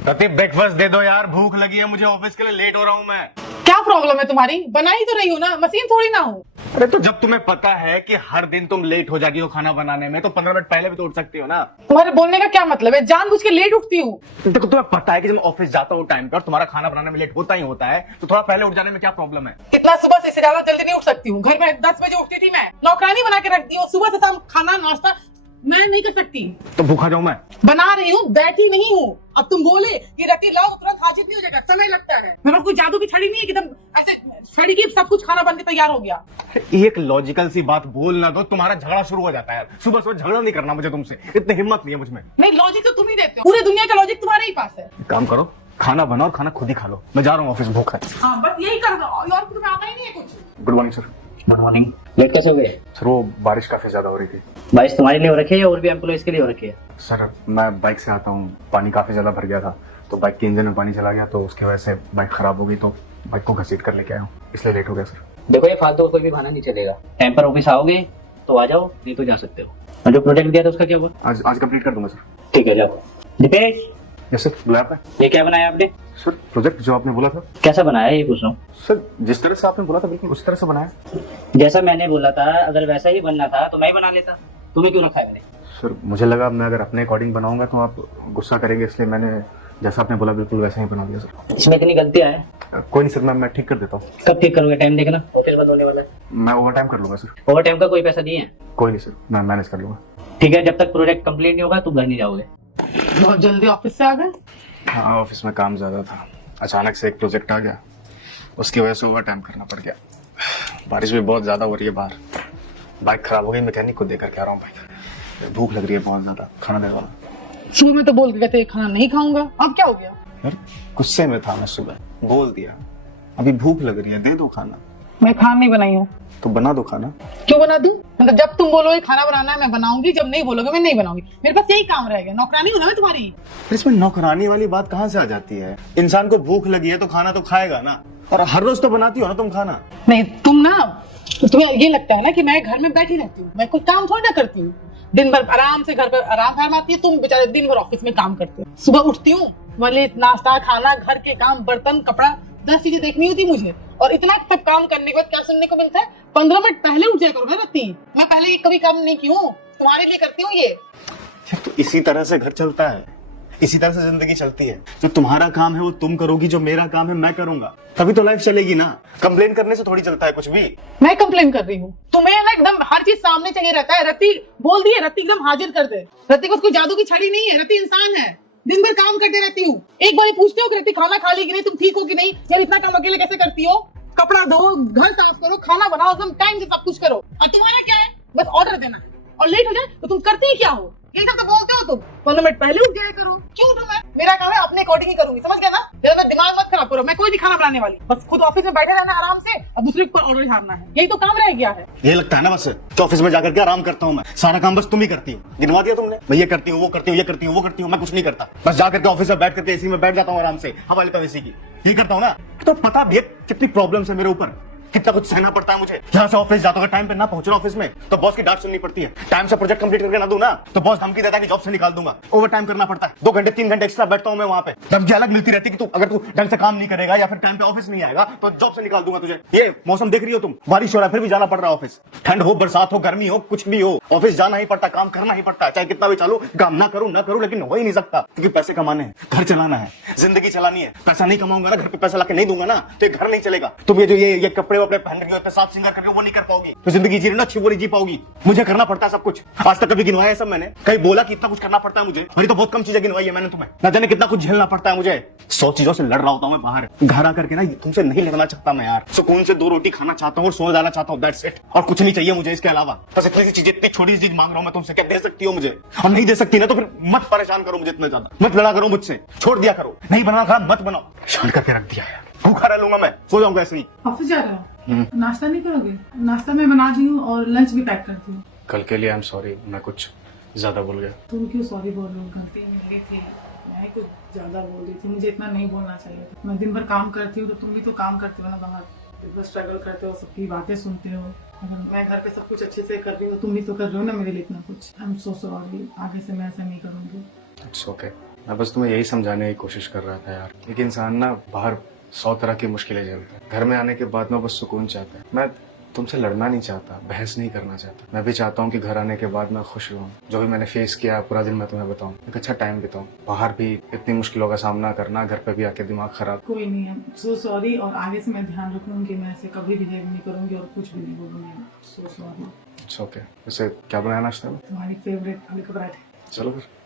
रति breakfast दे दो यार, भूख लगी है मुझे, ऑफिस के लिए लेट हो रहा हूँ मैं। क्या प्रॉब्लम है तुम्हारी? बना ही तो रही हूँ ना, मशीन थोड़ी ना हूँ। अरे तो जब तुम्हें पता है कि हर दिन तुम लेट हो जाती हो खाना बनाने में, तो 15 मिनट पहले भी तो उठ सकती हो ना। तुम्हारे बोलने का क्या मतलब है? जानबूझ के लेट उठती हूँ। देखो तुम्हें पता है कि जब मैं ऑफिस जाता हूँ टाइम पे और तुम्हारा खाना बनाने में लेट होता ही होता है, तो थोड़ा पहले उठ जाने में क्या प्रॉब्लम है? इतना सुबह से इससे ज्यादा जल्दी नहीं उठ सकती हूँ। घर में 10 बजे उठती थी मैं, नौकरानी बना के रखती हूँ। सुबह से शाम खाना नाश्ता मैं नहीं कर सकती। तो भूखा जाऊं मैं? बना रही हूँ, बैठी नहीं हूँ। अब तुम बोले कि रति लाओ, तुरंत हाजिर नहीं हो जाएगा, समय लगता है। मेरे पास कोई जादू की छड़ी नहीं है कि एकदम ऐसे छड़ी की सब कुछ खाना बन के तैयार हो गया। एक लॉजिकल सी बात बोल ना दो, तुम्हारा झगड़ा शुरू हो जाता है। सुबह सुबह झगड़ा नहीं करना मुझे तुमसे, इतनी हिम्मत नहीं है मुझ में। नहीं, लॉजिक तो तुम ही देते हो। पूरी दुनिया का लॉजिक तुम्हारे ही पास है। काम करो, खाना बनाओ और खाना खुद ही खा लो। मैं जा रहा हूँ ऑफिस, भूख है। हाँ, बस यही कर दो और तुम्हें आता ही नहीं है कुछ। Good morning sir. Good morning. Late कैसे हो गए? सर वो बारिश काफी ज्यादा हो रही थी। बारिश तुम्हारे लिए हो रखी है या और भी एम्प्लॉइज के लिए हो रखी है? सर मैं बाइक से आता हूँ, पानी काफी ज्यादा भर गया था, तो बाइक के इंजन में पानी चला गया, तो उसकी वजह से बाइक खराब हो गई, तो बाइक को घसीट कर लेके आया हूँ, इसलिए लेट हो गया सर। देखो ये फालतू का कोई भी बहाना नहीं चलेगा। टाइम पर ऑफिस आओगे तो आ जाओ, नहीं तो जा सकते हो। और जो प्रोजेक्ट दिया था उसका क्या हुआ? आज कंप्लीट कर दूंगा सर। ठीक है जाओ। दीपेश, यस सर, बुलाया आपने? ये क्या बनाया आपने? सर प्रोजेक्ट जो आपने बोला था। कैसा बनाया है ये पूछ रहा हूँ। सर जिस तरह से आपने बोला था बिल्कुल उस तरह से बनाया। जैसा मैंने बोला था, अगर वैसा ही बनना था तो मैं ही बना लेता। तुम्हें क्यों रखा है मैंने? सर मुझे लगा मैं अगर अपने अकॉर्डिंग बनाऊंगा तो आप गुस्सा करेंगे, इसलिए मैंने जैसा आपने बोला बिल्कुल वैसा ही बना दिया सर। इसमें इतनी गलतियां हैं? कोई नहीं सर, मैं ठीक कर देता हूँ। कब ठीक करोगे? टाइम देखना, ऑफिस बंद होने वाला है। मैं ओवर टाइम कर लूंगा सर। ओवर टाइम का कोई पैसा नहीं है। कोई नहीं सर, मैं मैनेज कर लूंगा। ठीक है, जब तक प्रोजेक्ट कंप्लीट नहीं होगा तुम घर नहीं जाओगे। बहुत जल्दी ऑफिस से आ गए। हाँ ऑफिस में काम ज्यादा था, अचानक से एक प्रोजेक्ट आ गया, उसकी वजह से ओवर टाइम करना पड़ गया। बारिश भी बहुत ज्यादा हो रही है बाहर, बाइक खराब हो गई, मैकेनिक को देकर के आ रहा हूँ बाइक। भूख लग रही है बहुत ज्यादा, खाना देने वाला। सुबह में तो बोल के गए थे खाना नहीं खाऊंगा, अब क्या हो गया? यार गुस्से में था मैं, सुबह बोल दिया, अभी भूख लग रही है, दे दो खाना। मैं खाना नहीं बनाई हूँ। तो बना दो खाना। क्यों बना दूं? मतलब जब तुम बोलोगे खाना बनाना है मैं बनाऊंगी, जब नहीं बोलोगे मैं नहीं बनाऊंगी। मेरे पास यही काम रहेगा, नौकरानी हूं ना मैं तुम्हारी। फिर इसमें नौकरानी वाली बात कहाँ से आ जाती है? इंसान को भूख लगी है तो खाना तो खाएगा ना, और हर रोज तो बनाती हो ना तुम खाना। नहीं तुम ना, तुम्हें ये लगता है ना कि मैं घर में बैठी रहती हूँ, मैं कोई काम थोड़ी ना करती हूँ। दिन भर आराम से घर पर आराम फरमाती है, तुम बेचारे दिन भर ऑफिस में काम करते हो। सुबह उठती हूँ, वाले नाश्ता खाना, घर के काम, बर्तन कपड़ा, 10 चीजें देखनी होती मुझे। और इतना सब काम करने के बाद क्या सुनने को मिलता है? 15 मिनट पहले उठ जाया करो ना रत्ती। मैं पहले ये कभी काम नहीं की हूँ, तुम्हारे लिए करती हूँ ये। यार तो इसी तरह से घर चलता है, इसी तरह से जिंदगी चलती है। जो तुम्हारा काम है वो तुम करोगी, जो मेरा काम है मैं करूंगा, तभी तो लाइफ चलेगी ना। कंप्लेन करने से थोड़ी चलता है कुछ भी। मैं कंप्लेन कर रही हूँ? तुम्हें ना एकदम हर चीज सामने चाहिए रहता है। रत्ती बोल दी है, रत्ती एकदम हाजिर कर दे। रत्ती को कोई जादू की छड़ी नहीं है, रत्ती इंसान है, दिन भर काम करते रहती हूँ। एक बार पूछते हो कि रत्ती खाना खा ली कि नहीं, तुम ठीक हो कि नहीं? यार इतना काम अकेले कैसे करती हो? कपड़ा धो, घर साफ करो, खाना बनाओ, एकदम टाइम से सब कुछ करो। और तुम्हारा क्या है? बस ऑर्डर देना है, और लेट हो जाए तो तुम करती ही क्या हो? ये सब तो बोलते हो तुम। 15 मिनट पहले उठ जाया करो। क्यों उठूं मैं? मेरा काम है, अपने अकॉर्डिंग ही करूंगी, समझ गया ना? ज्यादा दिमाग मत खराब करो, मैं कोई भी खाना बनाने वाली, बस खुद ऑफिस में बैठे रहना आराम से और दूसरे को ऑर्डर झाड़ना है, यही तो काम रह गया है। ये लगता है ना बस कि ऑफिस में जाकर के आराम करता हूँ मैं, सारा काम बस तुम ही करती हो। गिनवा दिया तुमने, मैं ये करती हूँ वो करती हूँ, ये करती हूँ वो करती हूँ, मैं कुछ नहीं करता। बस जाकर के ऑफिस में बैठ करके एसी में बैठ जाता हूँ आराम से, हवा लेता हूँ एसी की, ये करता हूँ ना। तो पता भी है कितनी प्रॉब्लम्स है मेरे ऊपर, कितना कुछ सहना पड़ता है मुझे। यहाँ से ऑफिस जाता हूँ, टाइम पे ना पहुंचना ऑफिस में तो बॉस की डांट सुननी पड़ती है। टाइम से प्रोजेक्ट कंप्लीट करके ना दूं ना तो बॉस धमकी देता है कि जॉब से निकाल दूंगा। ओवर टाइम करना पड़ता है, 2 घंटे 3 घंटे एक्स्ट्रा बैठता हूँ मैं वहां पे। धमकी अलग मिलती रहती है कि तू अगर तू ढंग से काम नहीं करेगा या फिर टाइम पे ऑफिस नहीं आएगा तो जॉब से निकाल दूंगा तुझे। ये मौसम देख रही हो तुम, बारिश हो रहा है फिर भी जाना पड़ रहा है ऑफिस। ठंड हो, बरसात हो, गर्मी हो, कुछ भी हो, ऑफिस जाना ही पड़ता है, काम करना ही पड़ता है। चाहे कितना भी चालू काम ना करूं लेकिन हो ही नहीं सकता, क्योंकि पैसे कमाने हैं, घर चलाना है, जिंदगी चलानी है। पैसा नहीं कमाऊंगा ना, घर पे पैसा लाके नहीं दूंगा ना तो ये घर नहीं चलेगा। तुम ये जो ये कपड़े वपड़े पहन रही हो, साफ सिंगार करके वो नहीं कर पाओगी तो जिंदगी जी रही ना अच्छी वो नहीं जी पाओगी। मुझे करना पड़ता है सब कुछ। आज तक कभी गिनवाया है सब मैंने? कहीं बोला कि इतना कुछ करना पड़ता है मुझे? और ये तो बहुत कम चीजें गिनवाई है मैंने तुम्हें, ना जाने कितना कुछ झेलना पड़ता है मुझे। 100 चीजों से लड़ रहा होता हूँ मैं बाहर, घर आकर के ना तुमसे नहीं लड़ना चाहता मैं यार। सुकून से 2 रोटी खाना चाहता हूँ और सो जाना चाहता हूँ, दैट्स इट। और कुछ नहीं चाहिए मुझे इसके अलावा। बस इतनी सी चीज, इतनी छोटी सी चीज मांग रहा हूँ मैं तुमसे, क्या दे सकती हो मुझे? और नहीं दे सकती ना तो फिर मत परेशान करो मुझे इतना ज्यादा, मत लड़ा करो मुझसे, छोड़ दिया करो। नहीं बनाना खाना मत बनाओ, शांत करके रख दिया यार, भूखा रह लूंगा मैं, सो जाऊंगा ऐसे ही। ऑफिस जा रहे हो? नाश्ता नहीं करोगे? नाश्ता मैं बना दी हूँ और लंच भी पैक करती हूँ। कल के लिए आई एम सॉरी, मैं कुछ ज्यादा बोल गया। तुम क्यों सॉरी बोल रहे हो? गलती मेरी थी, मैं ही कुछ ज्यादा बोल रही थी, मुझे इतना नहीं बोलना चाहिए था। मैं दिन भर काम करती हूँ तो तुम भी तो काम करते हो ना बाहर, दिन भर स्ट्रगल करते हो, सबकी बातें सुनते हो। अगर मैं घर पे सब कुछ अच्छे से कर रही हूँ, तुम भी तो कर रहे हो ना मेरे लिए इतना कुछ। आई एम सो सॉरी, आगे से मैं ऐसा नहीं करूँगी। It's okay. मैं बस तुम्हें यही समझाने की कोशिश कर रहा था यार, एक इंसान ना बाहर 100 तरह की मुश्किलें झेलता है, घर में आने के बाद में बस सुकून चाहता है। मैं तुमसे लड़ना नहीं चाहता, बहस नहीं करना चाहता। मैं भी चाहता हूँ कि घर आने के बाद मैं खुश रहूँ, जो भी मैंने फेस किया है पूरा दिन मैं तुम्हें बताऊँ, एक अच्छा टाइम बिताऊँ। बाहर भी इतनी मुश्किलों का सामना करना, घर पे भी आके दिमाग खराब। कोई नहीं है, सो सॉरी, और आगे से मैं ध्यान रखूंगी, मैं ऐसे कभी बिहेव नहीं करूंगी और कुछ भी नहीं बोलूंगी। So sorry. It's okay. वैसे क्या बनाया नाश्ते में? तुम्हारी फेवरेट आलू का पराठे। चलो फिर।